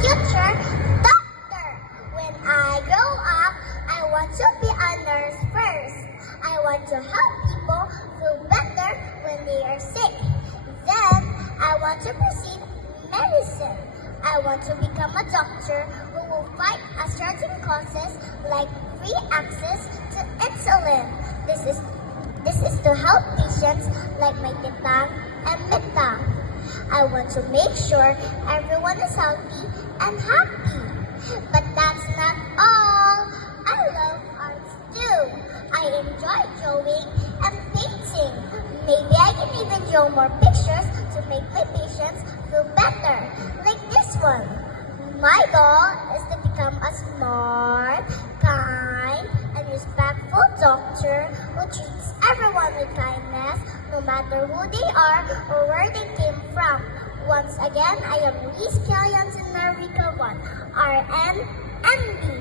future doctor. When I grow up, I want to be a nurse first. I want to help people feel better when they are sick. Then, I want to proceed medicine. I want to become a doctor who will fight certain causes like free access to insulin. This is to help patients like my tita and Mita. I want to make sure everyone is healthy and happy. But that's not all. I love arts too. I enjoy drawing and painting. Maybe I can even draw more pictures to make my patients feel better. Like this one. My goal is to become a smart, kind, and respectful doctor who treats everyone with kindness, no matter who they are or where they came from. Once again, I am Liz Killian Sinarica 1, RN, MD.